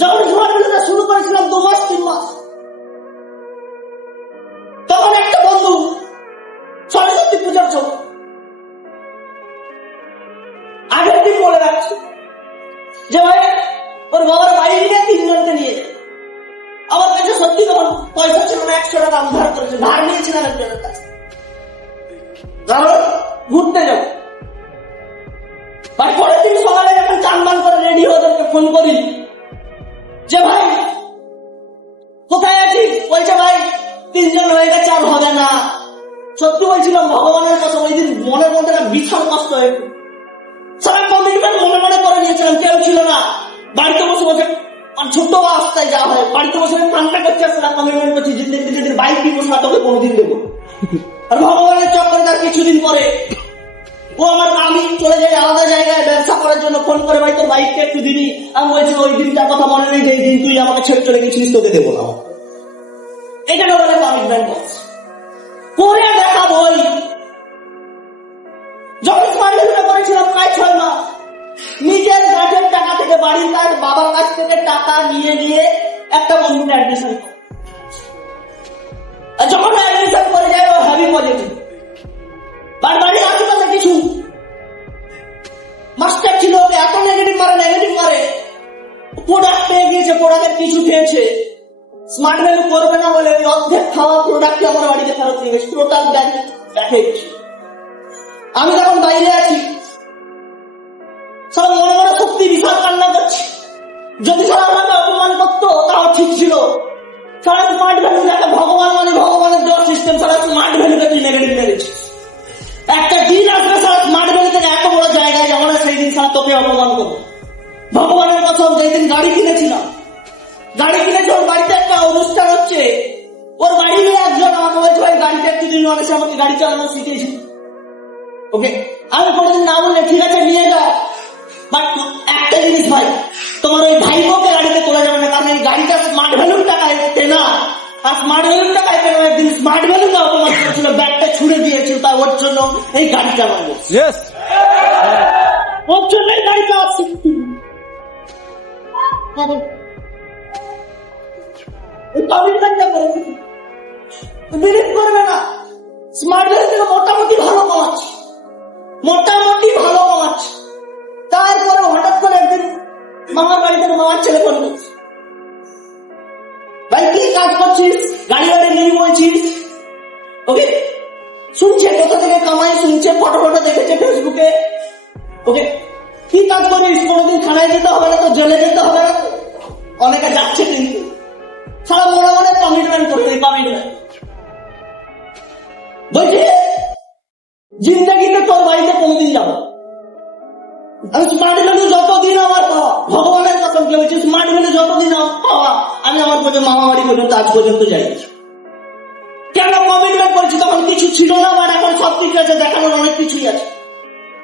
যখন ঝড় ভিডিওটা শুরু করেছিলাম, দু মাস, তিন মাস, তখন একটা বন্ধু সরস্বতী পূজার জন্য আগের দিন বলে রাখছি যে, ভাই, ওর বাবার বাড়ি নিয়ে তিনজনকে নিয়ে। আমার কাছে সত্যি তখন পয়সা ছিল না, একশো টাকা আমি ধার করেছি, ধার নিয়েছিলাম একজনের কাছে ঘুরতে যাব আর পরের দিন সকালে যখন চান করে রেডি ওদেরকে ফোন করি তিনজন হয়ে গেছে আর হবে না। সত্যি বলছিলাম, ভগবানের কথা ওই দিন মনের মধ্যে ভীষণ কষ্ট হয়ে সারা কমিটমেন্ট মনে মনে করে নিয়েছিলাম, কেউ ছিল না। বাড়িতে বসে বসে ছোট্ট রাস্তায় যাওয়া হয়। বাড়িতে বসে কানটা করছে সারা কমিটমেন্ট করছি জিন্দিগি যেদিন বাইক দিব না তোকে কোনোদিন দেবো। আর ভগবানের চক্করে তার কিছুদিন পরে ও আমার আমি চলে যাই আলাদা জায়গায় ব্যবসা করার জন্য। ফোন করে, ভাই, তোর বাইকটা একটু দিবি। আমি বলছি, ওই দিনটার কথা মনে নেই যে দিন তুই আমাকে ছেড়ে চলে গেছিলিস, তোকে দেবো না। এখানে ওরা কমিটমেন্ট করছে। করে দেখাবো ওই যখন পান্ডুটা করেছিলাম প্রায় ছয় মাস। নিজের গাছের টাকা থেকে বাড়ির কাজ, বাবার কাছ থেকে টাকা নিয়ে নিয়ে একটা বন্ধুকে অ্যাডমিশন যখন অ্যাডমিশন করে যায়, ও হ্যাভি পজিটিভ আর বাড়ির আশেপাশে কিছু। মাস্টার ছিল ওকে এত নেগেটিভ মারে নেগেটিভ মারে। প্রোডাক্ট পেয়ে গিয়েছে প্রোডাক্টের কিছু খেয়েছে। স্মার্ট ভ্যালু করবে না বলে ওই অর্ধেক খাওয়া প্রোডাক্ট আমার বাড়িতে ফেরত নিয়ে গেছে। টোটাল দেখে আমি তখন বাইরে আছি সব মনে মনে সত্যি বিশাল কান্না করছি। যদি সারা আমাকে অপমান করতো, তাও ঠিক ছিল। সারা স্মার্ট ভ্যালু ভগবান মানে ভগবানের সিস্টেম সারা স্মার্ট ভ্যালুকে একটা দিন আসবে সারা স্মার্ট এত বড় জায়গায় সেই দিন সারা তোকে অপমান করব। ভগবানের কথা যেদিন গাড়ি কিনেছিলাম, গাড়ি কিনেছে একটু আমাকে গাড়ি চালানো শিখিয়েছি। ওকে আমি কোনদিন না বললে ঠিক আছে নিয়ে যাও বাট একটা জিনিস ভাই তোমার ওই ভাইপোকে গাড়িতে তোলা যাবে না কারণ এই গাড়িটা স্মার্ট ভ্যালুর টাকায় কেনা। আর স্মার্ট ভ্যালুর টাকায় কেনা একদিন স্মার্ট ভ্যালু ভ্যালুকে অপমান করেছিল ব্যাগটা ছুড়ে দিয়েছিল তাই ওর জন্য এই আমার Yes. ওর জন্য এই গাড়িটা আসছে করে বিলিভ করবে না। স্মার্ট ভ্যালু থেকে মোটামুটি ভালো কমাচ্ছে মোটামুটি ভালো কমাচ্ছে তারপরে হঠাৎ করে একদিন মামার বাড়ি থেকে মামার ছেলে ফোন করছে। ভাই, কি কাজ করছিস? গাড়ি গাড়ি নেই বলছিস? ওকে শুনছে, কোথা থেকে কামাই শুনছে, ফটো ফটো দেখেছে ফেসবুকে ওকে, কি কাজ করিস? কোনোদিন থানায় যেতে হবে না তো? জেলে যেতে হবে না অনেকে যাচ্ছে কিন্তু। সারা মনে মনে কমিটমেন্ট করবে কমিটমেন্ট বলছে জিন্দগিতে তোর বাড়িতে কোনদিন যাব আমি স্মার্ট ভ্যালু যতদিন আমার পাওয়া ভগবানের কথা কে বলছি স্মার্ট ভ্যালু যতদিন পাওয়া আমি আমার পর্যন্ত মামা বাড়ি পর্যন্ত আজ পর্যন্ত যাই কেন কমিটমেন্ট করছি তখন কিছু ছিল না আমার এখন সব কিছু আছে দেখানোর অনেক কিছুই আছে।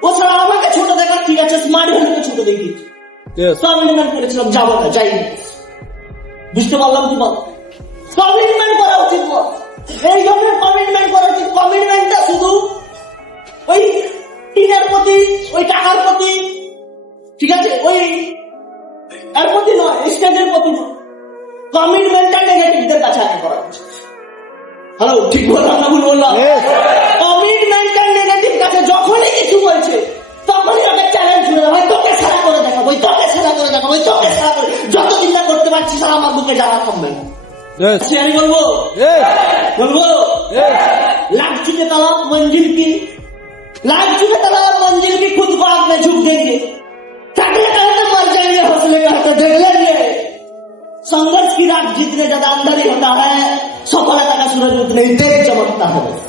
ও ছাড়া আমাকে ছোট দেখার ঠিক আছে স্মার্ট ভ্যালুকে ছোট দেখিয়েছি. কমিটমেন্ট করেছিলাম যাব না যাই বুঝতে পারলাম কি বল? কমিটমেন্ট করা উচিত বল। এর প্রতি নয় স্টেজের প্রতি নয়। কমিটমেন্টটা নেগেটিভদের কাছে আগে করা উচিত হ্যালো ঠিক বললাম না ভুল বললাম? কমিটমেন্টটা নেগেটিভ কাছে যখনই কিছু বলছে তখনই ওকে চ্যালেঞ্জ শুনে দেবো তোকে সারা করে দেখাবো তোকে সারা করে দেখাবো তোকে সারা করে যত চিন্তা করতে পারছিস আর আমার বুকে জ্বালা কমবে। না আমি বলব? বলব? লাখ চুকে তালা মঞ্জিল কি? লাখ চুকে তালা মঞ্জিল কি? খুদ পাক মে ঝুঁক দেঙ্গে हौसले कहते देख लेंगे संघर्ष की रात जितने ज्यादा अंदर ही होता है सफलता का सूरज उतने ही तेज चमकता है